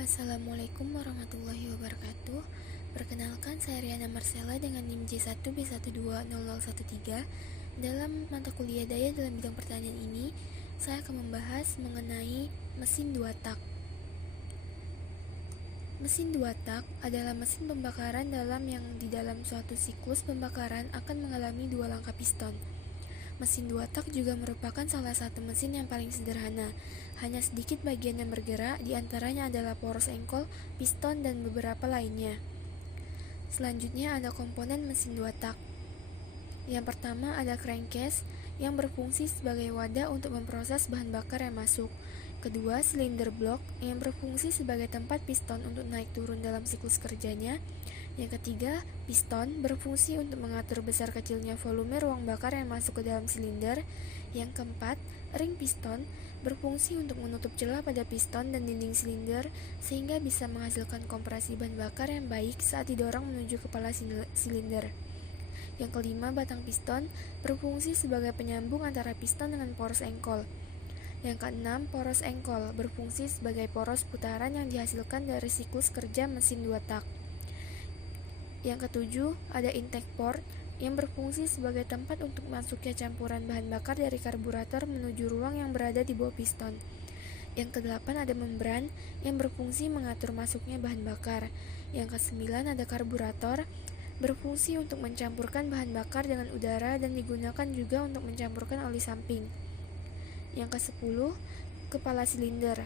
Assalamualaikum warahmatullahi wabarakatuh. Perkenalkan, saya Riana Marcella dengan NIM J1B1200013. Dalam mata kuliah daya dalam bidang pertanian ini, saya akan membahas mengenai mesin dua tak. Mesin dua tak adalah mesin pembakaran yang di dalam suatu siklus pembakaran akan mengalami dua langkah piston. Mesin dua tak juga merupakan salah satu mesin yang paling sederhana. Hanya sedikit bagian yang bergerak, diantaranya adalah poros engkol, piston, dan beberapa lainnya. Selanjutnya ada komponen mesin dua tak. Yang pertama ada crankcase yang berfungsi sebagai wadah untuk memproses bahan bakar yang masuk. Kedua, silinder block yang berfungsi sebagai tempat piston untuk naik turun dalam siklus kerjanya. Yang ketiga, piston berfungsi untuk mengatur besar kecilnya volume ruang bakar yang masuk ke dalam silinder. Yang keempat, ring piston berfungsi untuk menutup celah pada piston dan dinding silinder sehingga bisa menghasilkan kompresi bahan bakar yang baik saat didorong menuju kepala silinder. Yang kelima, batang piston berfungsi sebagai penyambung antara piston dengan poros engkol. Yang keenam, poros engkol berfungsi sebagai poros putaran yang dihasilkan dari siklus kerja mesin dua tak. Yang ketujuh, ada intake port yang berfungsi sebagai tempat untuk masuknya campuran bahan bakar dari karburator menuju ruang yang berada di bawah piston. Yang kedelapan, ada membran yang berfungsi mengatur masuknya bahan bakar. Yang kesembilan, ada karburator berfungsi untuk mencampurkan bahan bakar dengan udara dan digunakan juga untuk mencampurkan oli samping. Yang ke-10, kepala silinder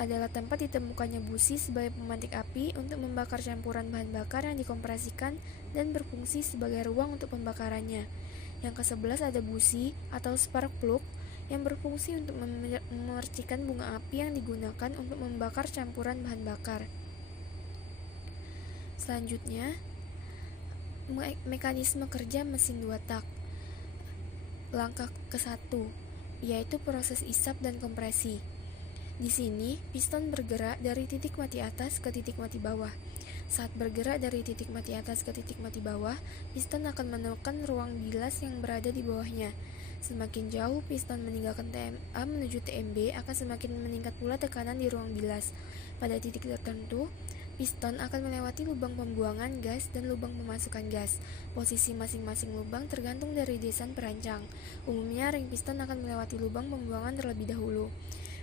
adalah tempat ditemukannya busi sebagai pemantik api untuk membakar campuran bahan bakar yang dikompresikan dan berfungsi sebagai ruang untuk pembakarannya. Yang ke-11 ada busi atau spark plug yang berfungsi untuk memercikan bunga api yang digunakan untuk membakar campuran bahan bakar. Selanjutnya, mekanisme kerja mesin dua tak. Langkah ke-1 yaitu proses isap dan kompresi. Di sini, piston bergerak dari titik mati atas ke titik mati bawah. Saat bergerak dari titik mati atas ke titik mati bawah, piston akan menekan ruang bilas yang berada di bawahnya. Semakin jauh piston meninggalkan TMA menuju TMB, akan semakin meningkat pula tekanan di ruang bilas. Pada titik tertentu, piston akan melewati lubang pembuangan gas dan lubang pemasukan gas. Posisi masing-masing lubang tergantung dari desain perancang. Umumnya, ring piston akan melewati lubang pembuangan terlebih dahulu.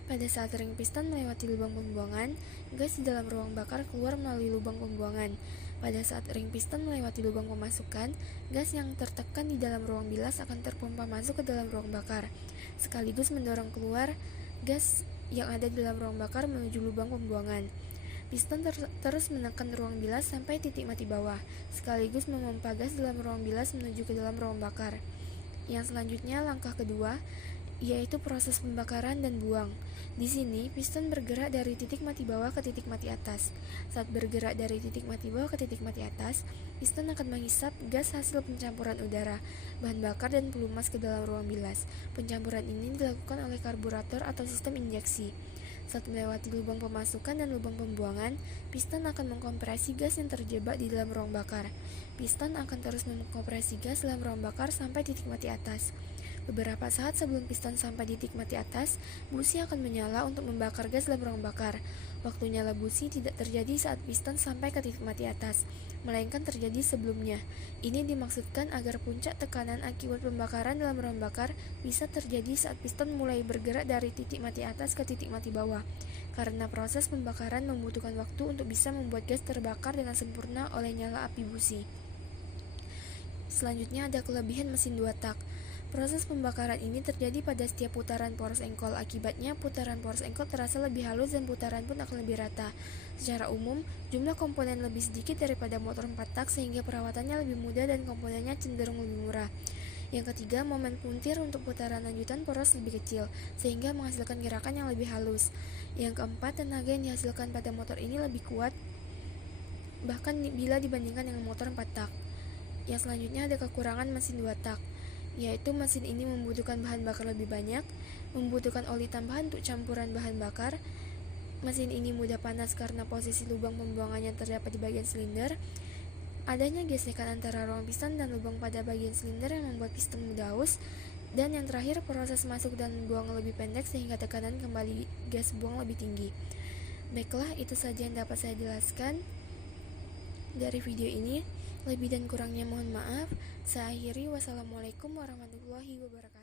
Pada saat ring piston melewati lubang pembuangan, gas di dalam ruang bakar keluar melalui lubang pembuangan. Pada saat ring piston melewati lubang pemasukan, gas yang tertekan di dalam ruang bilas akan terpompa masuk ke dalam ruang bakar, sekaligus mendorong keluar gas yang ada di dalam ruang bakar menuju lubang pembuangan. Piston terus menekan ruang bilas sampai titik mati bawah, sekaligus memompa gas dalam ruang bilas menuju ke dalam ruang bakar. Yang selanjutnya, langkah kedua, yaitu proses pembakaran dan buang. Di sini, piston bergerak dari titik mati bawah ke titik mati atas. Saat bergerak dari titik mati bawah ke titik mati atas, piston akan menghisap gas hasil pencampuran udara, bahan bakar, dan pelumas ke dalam ruang bilas. Pencampuran ini dilakukan oleh karburator atau sistem injeksi. Saat melewati lubang pemasukan dan lubang pembuangan, piston akan mengkompresi gas yang terjebak di dalam ruang bakar. Piston akan terus mengkompresi gas dalam ruang bakar sampai titik mati atas. Beberapa saat sebelum piston sampai di titik mati atas, busi akan menyala untuk membakar gas dalam ruang bakar. Waktu nyala busi tidak terjadi saat piston sampai ke titik mati atas, melainkan terjadi sebelumnya. Ini dimaksudkan agar puncak tekanan akibat pembakaran dalam ruang bakar bisa terjadi saat piston mulai bergerak dari titik mati atas ke titik mati bawah, karena proses pembakaran membutuhkan waktu untuk bisa membuat gas terbakar dengan sempurna oleh nyala api busi. Selanjutnya ada kelebihan mesin dua tak. Proses pembakaran ini terjadi pada setiap putaran poros engkol. Akibatnya, putaran poros engkol terasa lebih halus dan putaran pun akan lebih rata. Secara umum, jumlah komponen lebih sedikit daripada motor 4 tak sehingga perawatannya lebih mudah dan komponennya cenderung lebih murah. Yang ketiga, momen puntir untuk putaran lanjutan poros lebih kecil, sehingga menghasilkan gerakan yang lebih halus. Yang keempat, tenaga yang dihasilkan pada motor ini lebih kuat, bahkan bila dibandingkan dengan motor 4 tak. Yang selanjutnya ada kekurangan mesin 2 tak, yaitu mesin ini membutuhkan bahan bakar lebih banyak, membutuhkan oli tambahan untuk campuran bahan bakar. Mesin ini mudah panas karena posisi lubang pembuangannya terdapat di bagian silinder. Adanya gesekan antara ruang piston dan lubang pada bagian silinder yang membuat piston mudah haus. Dan yang terakhir, proses masuk dan buang lebih pendek sehingga tekanan kembali gas buang lebih tinggi. Baiklah, itu saja yang dapat saya jelaskan dari video ini. Lebih dan kurangnya mohon maaf. Saya akhiri. Wassalamualaikum warahmatullahi wabarakatuh.